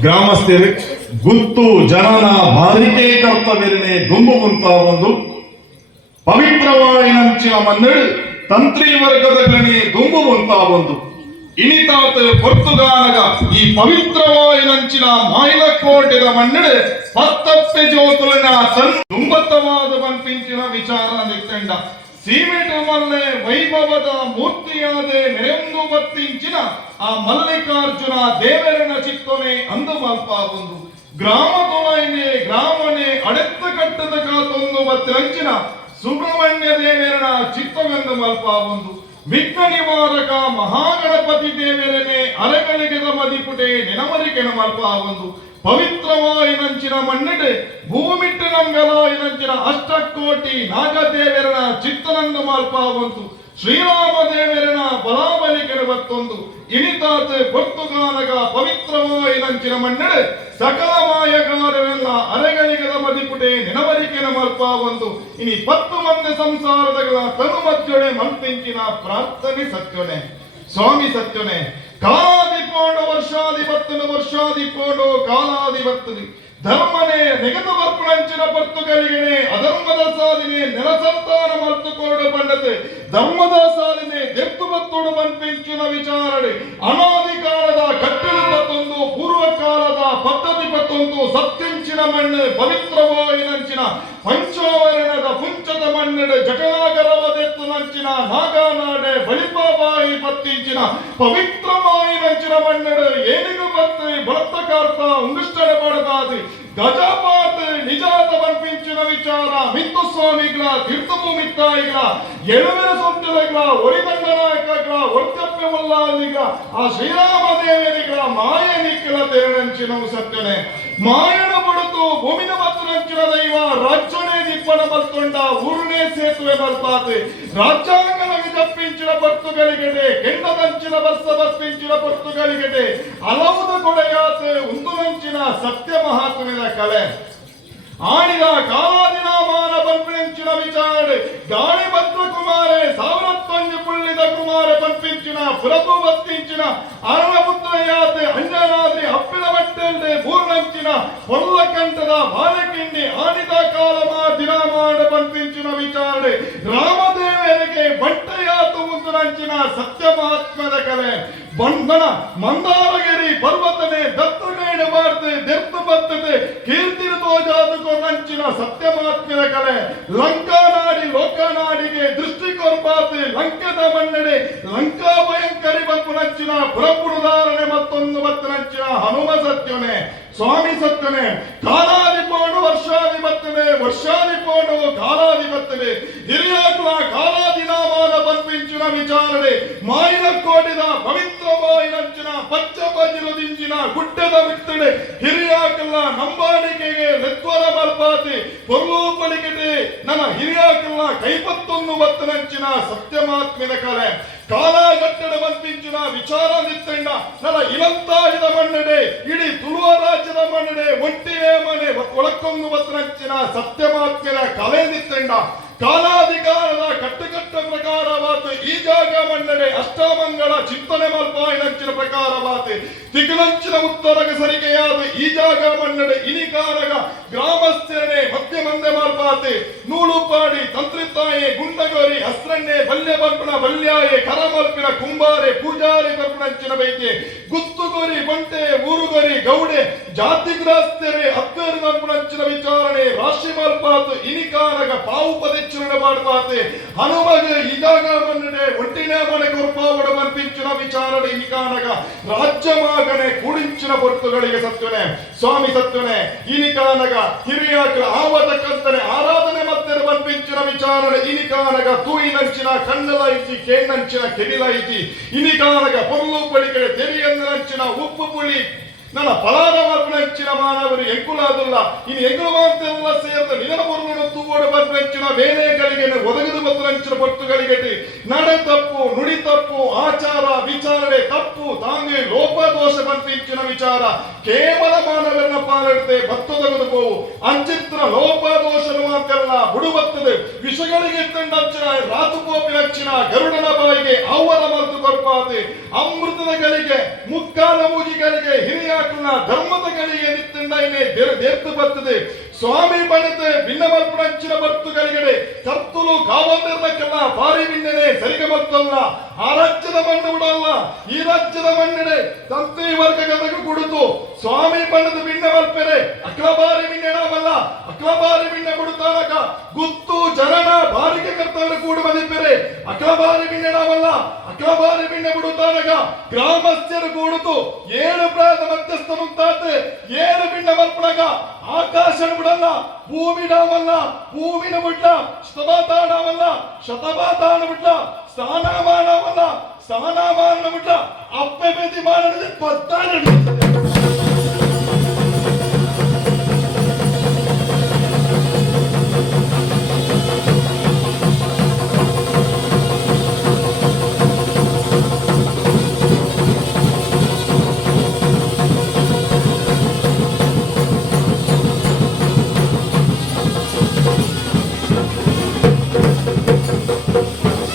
ಗ್ರಾಮಸ್ಥರು ಗುತ್ತು ಜನನ ಬಾರಿಕೆ ಕರ್ತವ್ಯನೇ ದುಂಬುವಂತ ಒಂದು ಪವಿತ್ರವಾಯಿನಂಚಿನ ಮನ್ನಳು ತಂತ್ರಿ ವರ್ಗದಗಳೇ ದುಂಬುವಂತ ಒಂದು. ಇನಿತಾತ ಪೊರ್ತುಗಾನಗ ಈ ಪವಿತ್ರವಾಯಿನಂಚಿನ ಮಾಯಿಲಕೋಟೆದ ಮನ್ನಡೆ ಪತ್ತಪ್ಪೆ ಜೋತುಲಿನ ತನ್ ಪಂಪಿಂಚಿನ ವಿಚಾರ ನಿತ್ತಂಡ ಸೀಮೆಟು ವೈಭವದ ಮೂರ್ತಿಯಾದೆ ನೆರೆಂದು ಬತ್ತಿಂಚಿನ ಆ ಮಲ್ಲಿಕಾರ್ಜುನ ದೇವರನ ಚಿತ್ತನೆ ಅಂದು ಮಲ್ಪ ಒಂದು. ಗ್ರಾಮ ಗ್ರಾಮನೆ, ಅಡೆತ್ತ ಕಟ್ಟದ ಕಾತೊಂದು ಬತ್ತಿರಂಚಿನ ಸುಬ್ರಹ್ಮಣ್ಯ ದೇವರನ ಚಿತ್ತವೆಂದು ಮಲ್ಪ ಒಂದು. ವಿಘ್ನ ನಿವಾರಕ ಮಹಾಗಣಪತಿ ದೇವರನೆ ಅರಗಳಿಗೆದ ಮದಿಪುಟೆ ನೆನಮರಿಕೆನ ಮಲ್ಪ ಒಂದು. ಮಣ್ಣಿಡೆ ಭೂಮಿಟ್ಟು ನಂಬೆಲಾಯಿನಂಚಿನ ಅಷ್ಟಕೋಟಿ ನಾಗದೇವರನ ಚಿತ್ತನಂದು ಮಲ್ಪ ಒಂದು ಶ್ರೀರಾಮ ದೇವರನ ಬಲಾಬಲಿಕೆನ ಬತ್ತೊಂದು ಇನಿತಾತ ಪೊರ್ತುಗಾನಗ ಪವಿತ್ರವಾಯಿನಂಚಿನ ಮಣ್ಣಡೆ ಸಕಲ ಮಾಯಗಾರವೆಲ್ಲ ಅರೆಗಳಿಗದ ಮದಿಪುಟೆ ನೆನವರಿಕೆನ ಮಲ್ಪ ಒಂದು ಇನಿ ಪತ್ತು ಮಂದಿ ಸಂಸಾರದಗಳ ತನು ಮಧ್ಯೊಡೆ ಮಲ್ಪಿಂಚಿನ ಪ್ರಾರ್ಥನೆ ಸತ್ಯೊನೆ. ಸ್ವಾಮಿ ಸತ್ಯನೆ ಕಾಲಾದಿಪೋಂಡು ವರ್ಷಾಧಿಪತ್ತನು ವರ್ಷಾಧಿಪೋಣೋ ಕಾಲಾಧಿಪತ್ತನಿ ಧರ್ಮನೇ ಧರ್ಮನೆ ನೆಗದು ಪರ್ತು ಕಲಿಗೆನೆ ಅಧರ್ಮದ ಸಾಲಿನೆ ನೆಲಸಂತಾನ ಮರ್ತುಕೋಡು ಬಂಡತೆ ಧರ್ಮದ ಸಾಲಿನೆ ದೆತ್ತು ಬತ್ತುಡು ಬಂಪಿಂಚಿನ ವಿಚಾರಣೆ. ಅನಾದಿ ಕಾಲದ ಪತ್ತೊಂದು ಪೂರ್ವ ಕಾಲದ ಪದ್ಧತಿ ಪತ್ತೊಂದು ಸತ್ಯಂಚಿನ ಮಣ್ಣು ಪವಿತ್ರವಾಯಿನಂಚಿನ ಪಂಚವರ್ಣದ ಪುಂಚದ ಮಣ್ಣೆಡೆ ಜಟನಾಗರವದೆತ್ತು ನಂಚಿನ, ನಾಗಾನಾಡೆ ಬಳಿಪಾಬಾಯಿ ಪತ್ತಿಂಚಿನ ಪವಿತ್ರವಾಯಿನಂಚಿನ ಮಣ್ಣೆಡೆ ಏನಿಗೂ ಬತ್ತಿ ಬಳತ್ತ ಕಾರ್ತ ಉಂಗುಷ್ಟಡೆ ಪಡದಾದಿ ಗಜಪಾತ ನಿಜಾತ ಪಂಪಿಂಚಿನ ವಿಚಾರ ಮಿತ್ತು ಸ್ವಾಮಿಗಳ ತೀರ್ಥಭೂಮಿತ್ತಾಯಿಗಳ ಎಳುವಿನ ಸೊಂಟಲಗಳ ಒರಿದಂಡ ನಾಯಕಗಳ ಒರ್ತಪ್ಪೆ ಮಲ್ಲಾಲಿಗ ಆ ಶ್ರೀರಾಮ ದೇವರಿಗಳ ಮಾಯ ನಿಕ್ಕಲ ತೇರಣಂಚಿನ ಸತ್ತನೆ ಮಾಯಣ ಬಡತು ಭೂಮಿನ ಮತ್ತನಂಚಿನ ದೈವ, ರಾಜ್ಯನೇ ದಿಪ್ಪಣ ಬರ್ತೊಂಡ ಊರುನೇ ಸೇತುವೆ ಬರ್ತಾತೆ ರಾಜ್ಯಾಂಗನ ತಪ್ಪಿಂಚಿನ ಪರ್ತುಗಳಿಗೆಡೆ, ಕೆಂಡದಂಚಿನ ಬಸ್ಸ ಬರ್ಪಿಂಚಿನ ಪರ್ತುಗಳಿಗೆಡೆ ಅಲವುದ ಕೊಡೆಯಾತೆ, ಉಂದುನಂಚಿನ ಸತ್ಯ ಮಹಾತ್ಮದ ಕಲೆ. ಆಡಿದ ಕಾಲಾದಿನಾಮಾನ ಪಂಪಿಂಚಿನ ವಿಚಾರಣೆ ಗಾಳಿ ಭದ್ರ ಕುಮಾರೆ ಸಾವಿರತ್ತೊಂದು ಪುಳ್ಳಿದ ಕುಮಾರ ಪಂಪಿಂಚಿನ ಪುರತು ಬತ್ತಿಂಚಿನ ಅರಣಪುತ್ರ ಯಾತೆ ಅಂಜನಾದ್ರಿ ಹಪ್ಪಿನ ಬಟ್ಟೆಂಡೆ ಪೂರ್ಣಂಚಿನ ಹೊಲ್ಲಕಂಠದ ಬಾಲಕಿಂಡಿ ಆಡಿದ ಕಾಲಮ ಬಟ್ಟೆಯಾತು ಮುಂದುನಂಚಿನ ಸತ್ಯ ಮಹಾತ್ಮದ ಕಲೆ. ಬಂಧನ, ಮಂದಾರಗಿರಿ ಪರ್ವತನೆ ದತ್ತನೇಡೆ ಬಾರ್ದೆ ದೆರ್ತು ಬತ್ತದೆ, ಕೀರ್ತಿನ ಸತ್ಯ ಮಹಾತ್ಮನ ಕಲೆ. ಲಂಕಾ ನಾಡಿ ಲೋಕನಾಡಿಗೆ ದೃಷ್ಟಿ ಕೊರ್ಬಾತೆ ಲಂಕದ ಮನ್ನಡೆ ಲಂಕಾ ಭಯಂಕರಿ ಬತ್ತುನಂಚಿನ ಪುರಪುರುಧಾರಣೆ ಮತ್ತೊಂದು ಬತ್ತುನಂಚಿನ ಹನುಮ ಸತ್ಯನೆ ಸ್ವಾಮಿ ಸತ್ಯನೆ ಕಾಲಾಧಿಪೋಣು ವರ್ಷಾಧಿಪತ್ತನೆ ವರ್ಷಾಧಿಪೋಣು ಕಾಲಾಧಿಪತ್ತನೆ ಹಿರಿಯಾಕುಲ ಕಾಲಾಧಿನಾಮಾದ ಪಂಪಿಂಚಿನ ವಿಚಾರಣೆ. ಮಾಯಿನ ಕೋಟಿದ ಪವಿತ್ರವಾಯಿನಂಚಿನ ದಿಂಚಿನ ಗುಡ್ಡದ ಬಿತ್ತಡೆ ಹಿರಿಯಾಕಲ್ಲ ನಂಬಾಣಿಕೆಗೆ ಬಲ್ಪಾತಿ ಹಿರಿಯಕಲ್ಲ ನನ್ನ ಹಿರಿಯಾಕಲ್ಲ ಕೈಪತ್ತೊಂದು ಬತ್ತನಂಚಿನ ಸತ್ಯಮಾತ್ಮಿನ ಕಲೆ. ಕಾಲಗಟ್ಟಡ ಬಂತಿಂಚಿನ ವಿಚಾರ ನಿತ್ತಣ್ಣ, ನನ್ನ ಇಲಂತಾಯದ ಮಣ್ಣಡೆ, ಇಡೀ ತುಳುವ ರಾಜ್ಯದ ಮಣ್ಣಡೆ ಒಂಟಿನೇ ಮನೆ ಒಳಕೊಂದು ಬತ್ತನಂಚಿನ ಸತ್ಯಮಾತ್ಮಿನ ಕಲೆ ನಿತ್ತಂಡ ಕಾಲಾಧಿಕಾರದ ಕಟ್ಟುಕಟ್ಟ ಪ್ರಕಾರವಾತು ಈ ಜಾಗ ಮನ್ನಡೆ ಅಷ್ಟಮಂಗಳ ಚಿಂತನೆ ಮಲ್ಪಾಯಿನಂಚಿನ ಪ್ರಕಾರವಾತು ತಿಗುಲಂಚಿನ ಉತ್ತರಗ ಸರಿಕೆಯಾದ ಈ ಜಾಗ ಮನ್ನಡೆ ಇನಿಕಾರಗ ಗ್ರಾಮಸ್ಥರನೆ ಮಧ್ಯ ಮಂದೆ ಮಲ್ಪಾತೆ ನೂಳುಪಾಡಿ ತಂತ್ರಿತಾಯೆ, ಗುಂಡಗೋರಿ ಅಸ್ರಣ್ಣೆ ಬಲ್ಯ ಬರ್ಪಣ, ಬಲ್ಯಾಯೆ, ಕರಮಲ್ಪಿನ ಕುಂಬಾರೆ, ಪೂಜಾರಿ ಬರ್ಪಣಂಚಿನ ಬೈಕೆ, ಗುತ್ತುಗೋರಿ, ಬಂಟೆ, ಊರುಗೋರಿ, ಗೌಡೆ ಜಾತಿಗ್ರಾಸ್ತರೆ ಹತ್ತೇರು ಬರ್ಪಣಂಚಿನ ಪಾವು ಪದೆಚ್ಚರಣ ಮಾಡ್ಪಾತೆ ಹನುಮಗೆ ಇದಾಗ ಬಂದಿದೆ ಒಟ್ಟಿನ ಮನೆ ಕೊರ್ಪಾವಡ ಬರ್ಪಿಂಚಿನ ವಿಚಾರಣೆ ಇನಿಕಾನಗ ರಾಜ್ಯ ಮಗನೆ ಕುಡಿಂಚಿನ ಪೊರ್ತುಗಳಿಗೆ ಸತ್ವನೆ. ಸ್ವಾಮಿ ಸತ್ವನೆ ಇನಿಕಾನಗ ಹಿರಿಯ ಆವತಕ್ಕಂತನೆ ಆರಾಧನೆ ಮತ್ತೆ ಬರ್ಪಿಂಚಿನ ವಿಚಾರಣೆ ಇನಿಕಾನಗ ತೂಯಿನಂಚಿನ ಕಣ್ಣಲ ಐತಿ, ಕೇಣ್ಣಂಚಿನ, ಕೆಡಿಲ ಐತಿ. ಇನಿಕಾನಗ ಪೊರ್ಲು ಪಳಿಕಡೆ ತೆರಿಯಂದನಂಚಿನ ಉಪ್ಪು ಪುಳಿ ನನ್ನ ಫಲಾದ ವರ್ಣಂಚಿನ ಮಾನವರು ಎಂಕುಲಾದುಲ್ಲ ಇನ್ನು ಎಂಗುಲು ಮಾಂತೆಲ್ಲ ಸೇರಿದ ನಿಗನ ಪೊರ್ಲು ತೂಗೋಡು ಬರ್ಪಂಚಿನ ಬೇನೆಗಳಿಗೆ ಒದಗಿದು ಬತ್ತರಂಚಿನ ಪೊರ್ತುಗಳಿಗೆ ನಡೆ ತಪ್ಪು ನುಡಿ ತಪ್ಪು ಆಚಾರ ವಿಚಾರಣೆ ತಪ್ಪು ತಾಂಗೆ ಲೋಪದೋಷ ಬಂತಿಂಚಿನ ವಿಚಾರ ಕೇವಲ ಮಾನವರನ್ನ ಪಾಲಿಡದೆ ಬತ್ತೊದಗದು ಪೋವು ಅಂಚಿತ್ರ ಲೋಪದೋಷನು ಬುಡು ಬತ್ತದೆ ವಿಷಗಳಿಗೆ ತಂಡಂಚಿನ ರಾತುಕೋಪಿನಂಚಿನ ಗರುಡನ ಬಾಯಿಗೆ ಮರೆತು ಬರ್ಪಾದೆ ಅಮೃತದ ಗಳಿಗೆ, ಮುಕ್ಕಾಲ ಮೂಗಿಗಳಿಗೆ ಹಿರಿಯಾಕಿನ ಮಕ್ಕಳನ್ನ ಧರ್ಮದ ಗಳಿಗೆ ನಿತ್ತಂಡನೆ ದೇರ್ತು ಬರ್ತದೆ. ಸ್ವಾಮಿ ಬಣತೆ ಭಿನ್ನಮರ್ಪಣಂಚಿನ ಬರ್ತುಗಳಿಗೆ ಕರ್ತುಲು ಕಾವಂದಿರ್ಲಕ್ಕೆಲ್ಲ ಭಾರಿ ಬಿನ್ನನೆ ಸರಿಗೆ ಬರ್ತಲ್ಲ ಆ ರಾಜ್ಯದ ಮಣ್ಣು ಉಡಲ್ಲ ಈ ರಾಜ್ಯದ ಮಣ್ಣಿಡೆ ತಂತ್ರಿ ವರ್ಗಗಳಿಗೆ ಕೊಡುತ್ತು ಸ್ವಾಮಿ ಬಣ್ಣದ ಬಿಣ್ಣ ಬರ್ಪೆರೆ ಅಕ್ಲ ಬಾರಿ ಬಿನ್ನೆಡವಲ್ಲ ಅಕ್ಲ ಬಾರಿ ಬಿಣ್ಣ ಕೊಡುತ್ತಾನಕ ಗುತ್ತು ಜನನ ಬಾರಿಗೆ ಕರ್ತವ್ಯ ಕೂಡ ಮದಿಪ್ಪೆರೆ ಅಕ್ಲ ಬಾರಿ ಬಿನ್ನೆಡವಲ್ಲ ಅಕ್ಲ ಬಾರಿ ಬಿನ್ನೆ ಬಿಡುತ್ತಾನಾಗ ಗ್ರಾಮಸ್ಥರು ಕೂಡುತ್ತು ಏಳು ಪ್ರಾಯದ ಮಧ್ಯಸ್ಥ ಮುಂತಾತೆ ಏಳು ಬಿಂಡ ಮಲ್ಪಳಗ ಆಕಾಶ ಬಿಡಲ್ಲ, ಭೂಮಿ ನಾವಲ್ಲ, ಭೂಮಿನ ಬಿಡ್ಲ ಶತಮಾತಾಡವಲ್ಲ ಶತಮಾತಾಣ ಬಿಡ್ಲ ಸ್ಥಾನಮಾನವಲ್ಲ ಸ್ಥಾನಮಾನ ಬಿಡ್ಲ. ಅಪ್ಪೆ ಬೆದಿ ಮಾಡಿದ್ರೆ ಪತ್ತ ನಡೆಯುತ್ತದೆ.